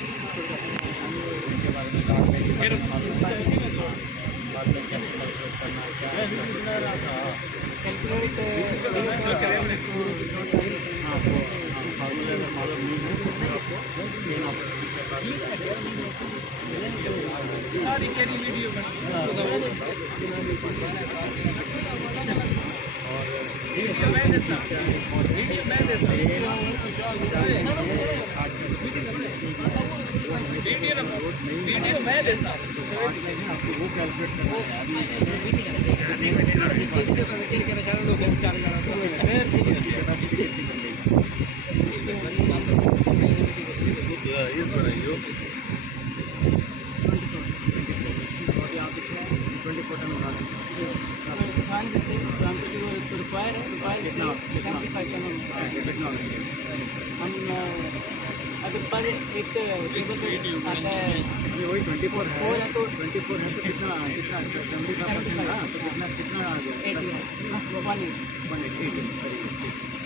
इनके बारे में बाद में कैसे कैलकुलेट करना है क्या हाँ वो फार्मूले अगर मालूम नहीं है तो आपको पेन ऑपरेशन के बाद वीडियो मैं देता वीडियो मैं देता आपको वो कैलकुलेट करना आप इसमें 24 टन बना दें हम अगर पर एक टेबल पे आता है ये वही 24 है तो 24 है तो कितना कितना 75% ना तो कितना आ गया 180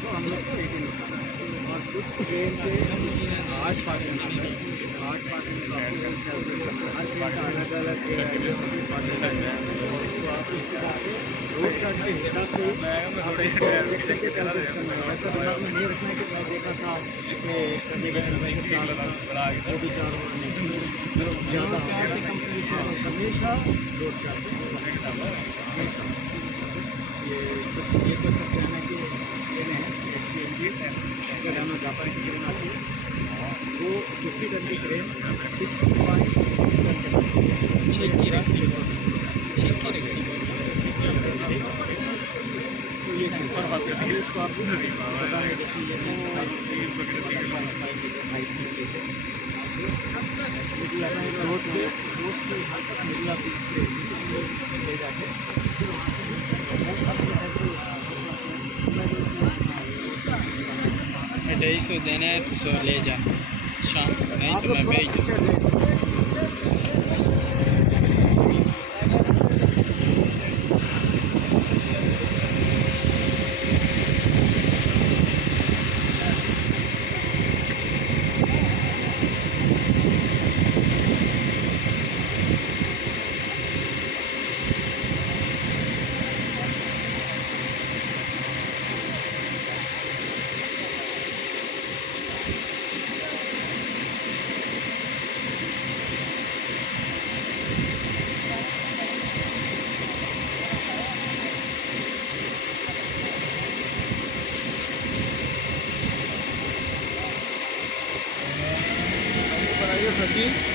तो हम लोग को 18 उठाना है और कुछ ट्रेन के 8 पार्टिंग का हर ट्रेन का अलग अलग पार्टिंग है तो आप इस हिसाब से रोड चार्ज के हिसाब से चेक कैलकुलेट करना है ऐसा दिमाग में नहीं रखना है कि मैं देखा था कि करने के चार वो भी 4 और नहीं ज़्यादा हमेशा रोड चार्ज से हमेशा ये तो सब कहना कि ट्रेन है CNG अगर हम जापान की ट्रेन आती है वो 50 टन की ट्रेन 6.6 टन की तो ये इसको आप पता है जैसे ये रोड से यहाँ तक मिडिल ऑफ ले जाके इसको देना है तो ले जा शाम नहीं तो मैं भेज दूँ सब्जी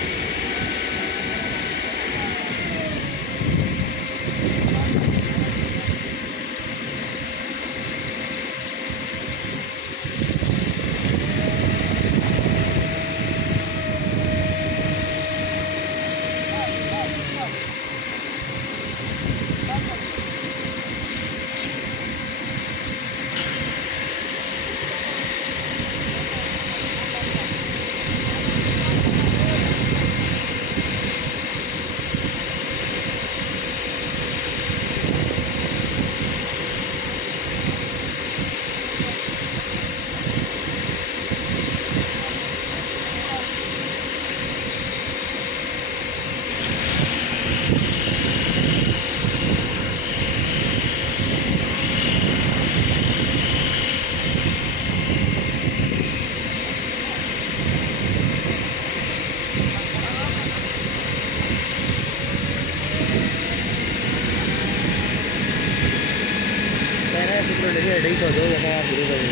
ready कर दो जैसा आप शुरू कर दो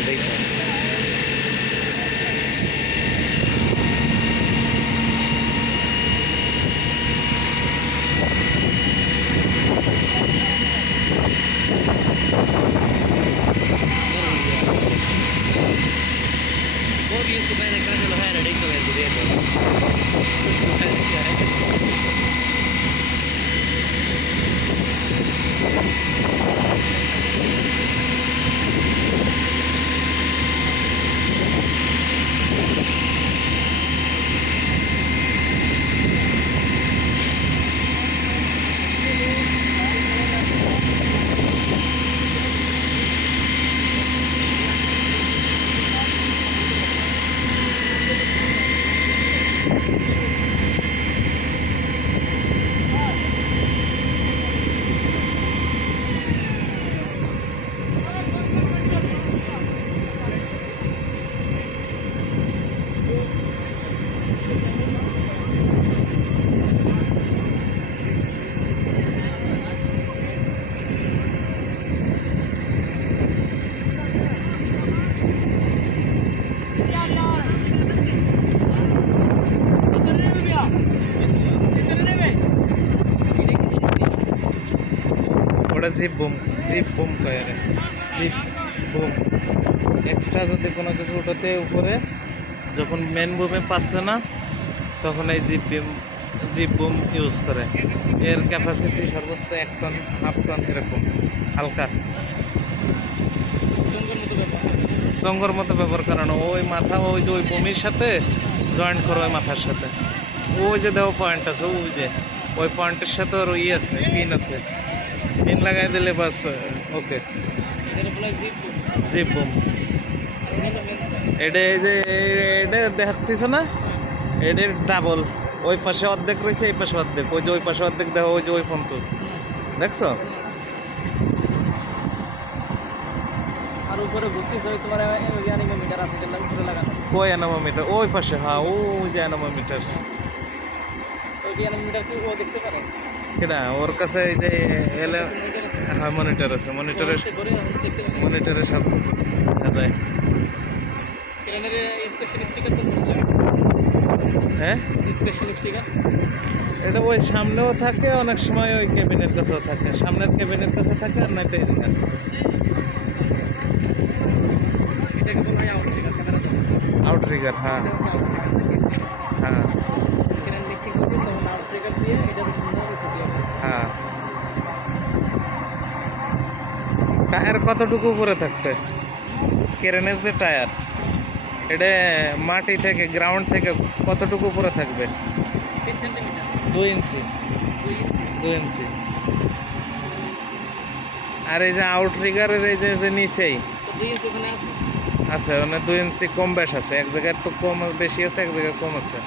वो भी इसको मैंने कहा चलो है रेडी तो मेरे को दे दो ওটা জিপ বুম কয় রে, জিপ বুম। এক্সট্রা যদি কোনো কিছু ওটাতে উপরে যখন মেন বুমে পাচ্ছে না তখন এই জিপ বুম ইউজ করে। এর ক্যাপাসিটি সর্বোচ্চ 1 টন 1/2 টন এরকম, হালকা সঙ্গর মতো ব্যবহার করানো। ওই মাথা ওই যে ওই বুমির সাথে জয়েন্ট করো, ওই মাথার সাথে ওই যে দেওয়া পয়েন্ট আছে, ওই যে ওই পয়েন্টের সাথে ওর ইয়ে আছে, পিন আছে, পিন লাগাই দিলে বাস ওকে। জিপ বুম এটা এই যে এটা দেখতেছ না, এটার ডাবল। ওই পাশে অর্ধেক রয়েছে, এই পাশে অর্ধেক, ওই যে ওই পাশে অর্ধেক দেখো, ওই যে ওই পর্যন্ত দেখছো। আর উপরে ভর্তি করে তোমার ওই যে অ্যানিমোমিটার আছে যেটা উপরে লাগানো, কই অ্যানোমোমিটার? ওই পাশে, হ্যাঁ ওই যে অ্যানোমোমিটার। ওই যে অ্যানিমোমিটার কি ও দেখতে পারে? কেডা ওর কাছে? এই যে এলে, হ্যাঁ মনিটর আছে, মনিটরের ধরে দেখতে পারে। মনিটরে সব দেখা যায়। ক্রেনের ইন্সপেকশন স্টিকার তো বুঝলাম, হ্যাঁ ইন্সপেকশন স্টিকার এটা ওই সামনেও থাকে, অনেক সময় ওই কেবিনের কাছেও থাকে, সামনের কেবিনের কাছে থাকে, আর নয়তো এই দিকে। এটাকে বলা হয় আউটট্রিগার ক্যামেরা। আউটরিগার, হ্যাঁ হ্যাঁ ক্রেন লিফটিং করবে তখন আউটট্রিগার দিয়ে এটার সুন্দর ছুটি হবে। হ্যাঁ। টায়ার কতটুকু উপরে থাকবে? ক্রেনের যে টায়ার, এটা মাটি থেকে, গ্রাউন্ড থেকে কতটুকু উপরে থাকবে? 3 সেন্টিমিটার, 2 ইঞ্চি, 2 ইঞ্চি। আর এই যে আউটরিগারের এই যে নিচেই তো 2 ইঞ্চি ওখানে আছে। আছে, মানে 2 ইঞ্চি কম বেশ আছে, এক জায়গায় একটু কম বেশি আছে, এক জায়গায় কম আছে।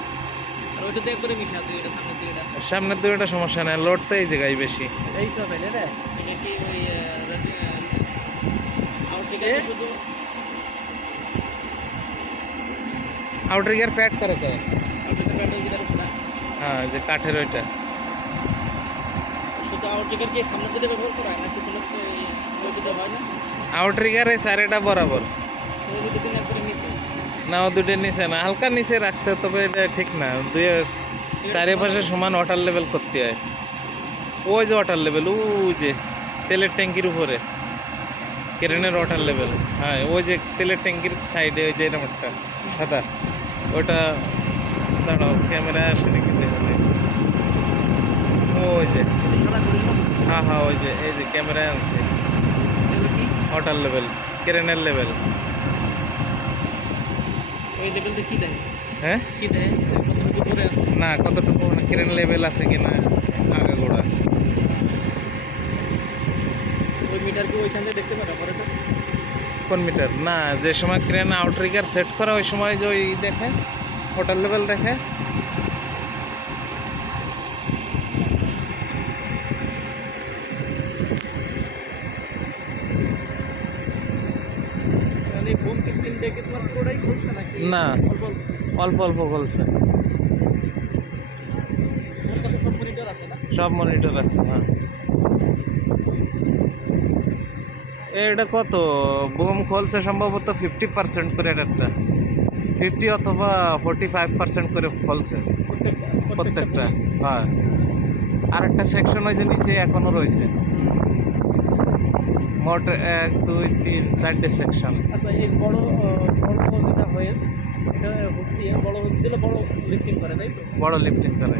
আর ওইটা দিয়ে করে মিশা দিই, এটা সামনে দিয়ে এটা সামনের দুইটা সমস্যা নেই, লোড তো এই জায়গায় বেশি। এই তো পেলে রে। এটা কি ওই আউটট্রিগার শুধু আউটরিগার প্যাড করে কে? আউটট্রিগার প্যাডেল যেটা উপরে আছে, হ্যাঁ যে কাঠের ওইটা। শুধু আউটট্রিগার কি সামনে দিকে ব্যবহার করা হয় না পিছনে ওই দুটো হয় না? আউটরিগার এই সাইডটা বরাবর ওই দুটো দিন একবারে নিচে। না, ও দুটোর নিচে না, হালকা নিচে রাখছে, তবে এটা ঠিক না। দুই চারিপাশে সমান ওয়াটার লেভেল করতে হয়। ওই যে ওয়াটার লেভেল, ওই যে তেলের ট্যাঙ্কির উপরে ক্রেনের ওয়াটার লেভেল, হ্যাঁ ওই যে তেলের ট্যাঙ্কির সাইডে ওই যে এরকম একটা সাদা, ওইটা দাঁড়াও ক্যামেরা আসে নাকি দেখাবে। ওই যে, হ্যাঁ হ্যাঁ ওই যে, এই যে ক্যামেরায় আনছে ওয়াটার লেভেল, ক্রেনের লেভেল। ওই লেভেলটা কি দেয়? হ্যাঁ কি দেয় কতটুকু উপরে আছে? না, কতটুকু মানে ক্রেন লেভেল আছে কিনা আগাগোড়া। ওই মিটার কি ওইখান থেকে দেখতে পারে পরে তো? কোন মিটার? না, যে সময় ক্রেন আউটরিগার সেট করা ওই সময় যে ওই দেখে ওয়াটার লেভেল দেখে। মানে বুম 15 দেখে তোমার পুরোটাই খুলছে নাকি? না, অল্প অল্প? অল্প অল্প বলছে, ওর কাছে সব মনিটর আছে না? সব মনিটর আছে, হ্যাঁ। এটা কত বুম খোলছে? সম্ভবত 50% করে, একটা 50 অথবা 45% করে খোলছে প্রত্যেকটা, হ্যাঁ। আর একটা সেকশন ওই যে নিচে এখনো রয়েছে, মোট 1 2 3 4টে সেকশন। আচ্ছা, এই বড় বড় যেটা হয়েছে এটা হুক দিয়ে বড় হুক দিলে বড় লিফটিং করে, তাই তো? বড় লিফটিং করে।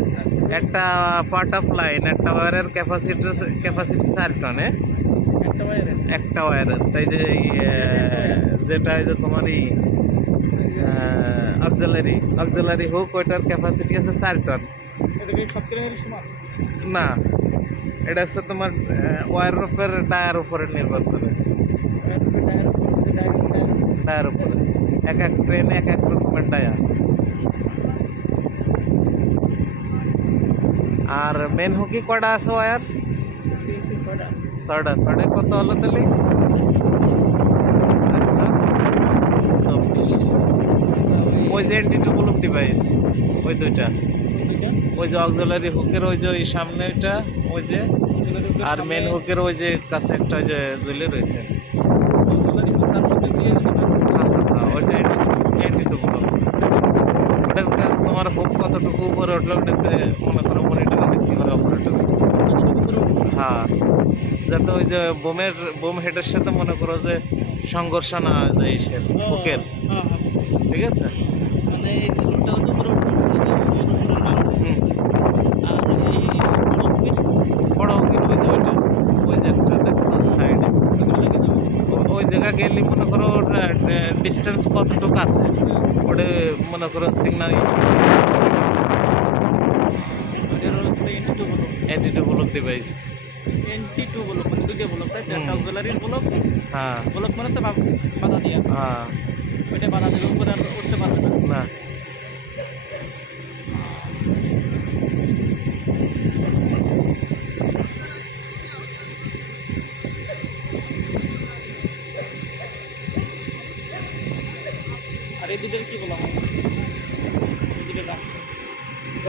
একটা পার্ট অফ লাইন, একটা ওয়্যারের ক্যাপাসিটি 4 টনে, একটা বাইরে একটা ওয়্যারের। তাই যে যেটা এই যে তোমার অক্সিলারি হুক, ওইটার ক্যাপাসিটি আছে 4 টন। এটা কি সব ক্রেনের সমান? না, এটা হচ্ছে তোমার ওয়্যারের উপর, টায়ার উপরে নির্ভর করে, টায়ার উপরে। এক এক ট্রেনে এক এক রকমের টায়ার। আর মেন হুকি কটা আছে ওয়্যার? 6টা। 6টায় কত হলো তাহলে? 424। ওই যে এন্টিটিউবুলুপ ডিভাইস, ওই দুইটা, ওই যে অক্সিলারি হুকের ওই যে ওই সামনে ওইটা, ওই যে, আর মেন হুকের ওই যে কাছে একটা ওই যে ঝুলে রয়েছে, হ্যাঁ ওইটা এন্টিটিউবুলুপ। ওটার কাজ তোমার হুক কতটুকু উপরে উঠলো ওটাতে মনে করো মনিটরে এবার উপরে ঢুকে কতটুকু উপরে উঠবে? হ্যাঁ, যাতে ওই যে বোম হেডের সাথে মনে করো যে সংঘর্ষ না হয়ে যায় ইসের বুকের, হ্যাঁ হ্যাঁ বুঝতে পেরেছি। ঠিক আছে? মানে এই রোডটা তো উপরে উঠবে, উপরে নাম। হুম, আর এই বড় কুমির বড় হুকির ওই যে ওইটা, ওই যে একটা দেখছো সাইডে, ওগুলো লেগে যাবে। ওই জায়গা গেলে মনে করো ডিস্টেন্স কতটুকু আছে ওটা মনে করো সিগন্যাল ওইটার হচ্ছে NT2 block. Entity block device. NT2 block মানে দুইটা ব্লক, তাই তো? একটা জুয়েলারির ব্লক, হ্যাঁ ব্লক মানে তো বাধা দিয়া, হ্যাঁ, ওইটা বাধা দিলে উপরে আর উঠতে পারবে না। না আর এই দুটোর কি বলা হয়? এই দুটো রাখছে